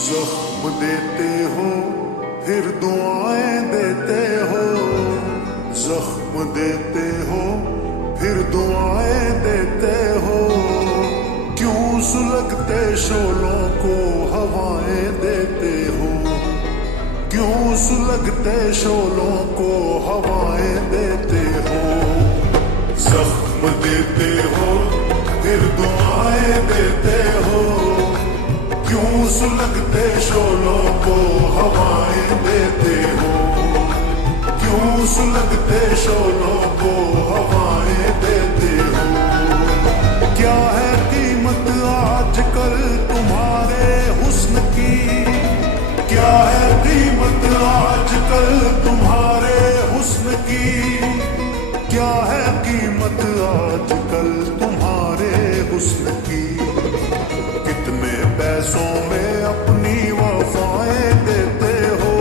जख्म देते हो फिर दुआएं देते हो, जख्म देते हो फिर दुआएं देते हो। क्यों सुलगते शोलों को हवाएं देते हो, क्यों सुलगते शोलों को हवाएं देते हो। जख्म देते हो फिर दुआएं देते हो, क्यों सुलगते शोलों को हवाएं देते हो, क्यों सुलगते शोलों को हवाएं देते हो। क्या है कीमत आजकल तुम्हारे हुस्न की, क्या है कीमत आजकल तुम्हारे हुस्न की, क्या है कीमत आजकल तुम्हारे हुस्न की। कितने पैसों में अपनी वफाएं देते हो,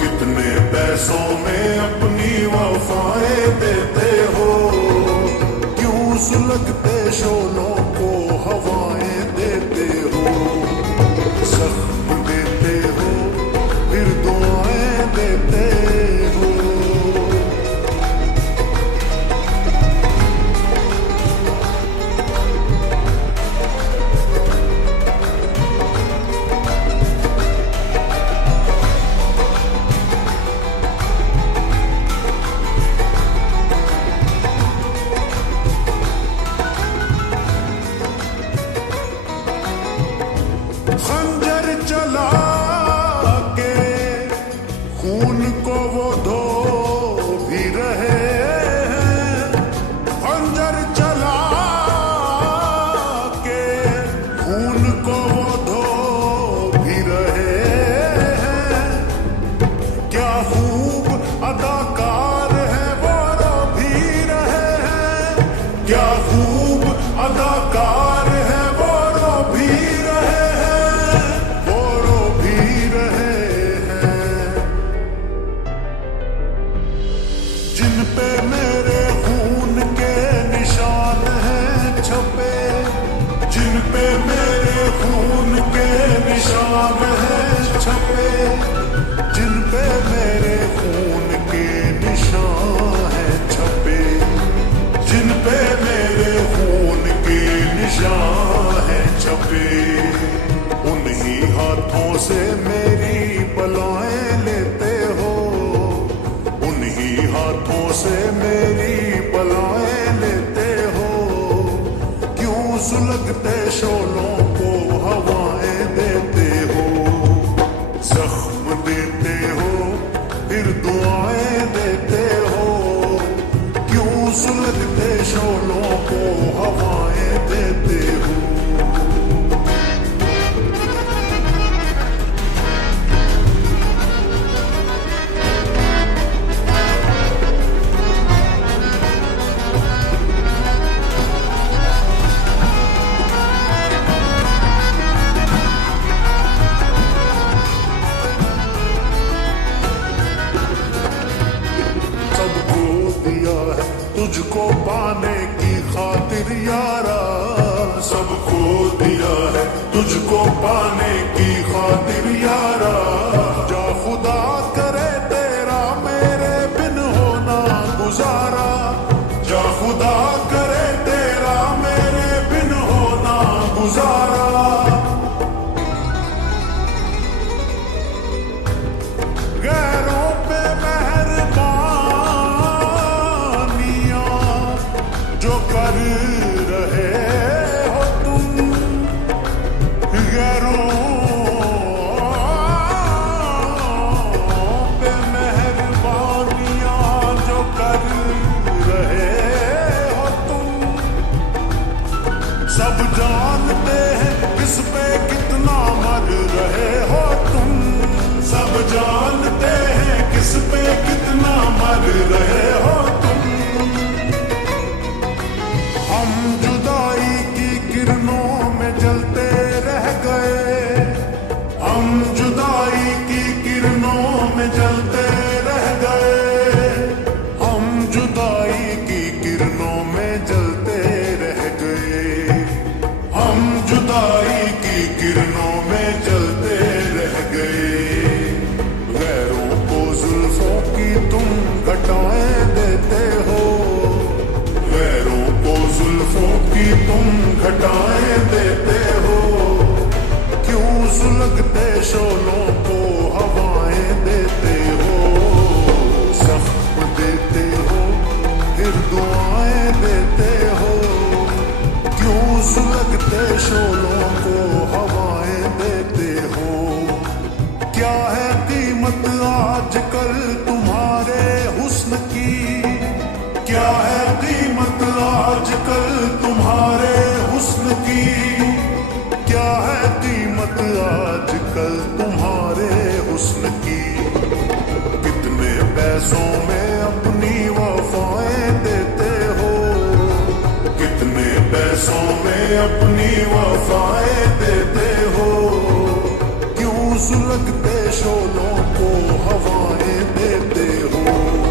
कितने पैसों में अपनी वफाएं देते हो। क्यों सुलगते शोलों को हवाएं देते हो, जख्म देते हो फिर दुआएं देते हो। खंजर चला के खून को वो धो भी रहे हैं, खंजर चला के खून को वो धो भी रहे हैं। क्या खूब अदाकार है वो रो भी रहे हैं, क्या खूब अदाकार है वो रो भी रहे हैं, वो रो भी रहे हैं। जिन पे मेरे खून के निशान हैं छपे, जिन पे मेरे खून के निशान हैं छपे, जिन पे मेरे खून के निशान हैं छपे, जिन पे मेरे खून के निशान हैं छपे। उन्हीं हाथों से मेरी बलाएं लेते हो, उन्हीं हाथों से मेरी बलाएं लेते हो। क्यों सुलगते शोलों को हवाएं देते हो, जख्म देते हो फिर दुआएं देते हो। क्यों सुलगते शोलों को हवाएं देते हो। सबको दिया है तुझको पाने की खातिर यारा, सबको दिया है तुझको पाने की खातिर यारा। जा खुदा करे तेरा मेरे बिन होना गुजारा, जा खुदा करे तेरा मेरे बिन होना गुजारा। गैरों पे जो कर रहे हो तुम, गैरों पे मेहरबानियां जो कर रहे हो तुम। सब जानते हैं किस पे कितना मर रहे हो तुम, सब जानते हैं किस पे कितना मर रहे हो तुम। हम जुदाई की किरणों में जलते रह गए, हम जुदाई की किरणों में जलते रह गए, हम जुदाई की किरणों में जलते रह गए, हम जुदाई की किरणों में जलते सुलगते शोलों को हवाएं देते हो। क्या है कीमत आजकल तुम्हारे हुस्न की, क्या है कीमत आजकल तुम्हारे हुस्न की, क्या है कीमत आजकल तुम्हारे हुस्न की। कितने पैसों में अपनी वफाएं देते हो, कितने पैसों में अपनी वफाएं देते हो। क्यों सुलगते शोलों को हवाएं देते हो।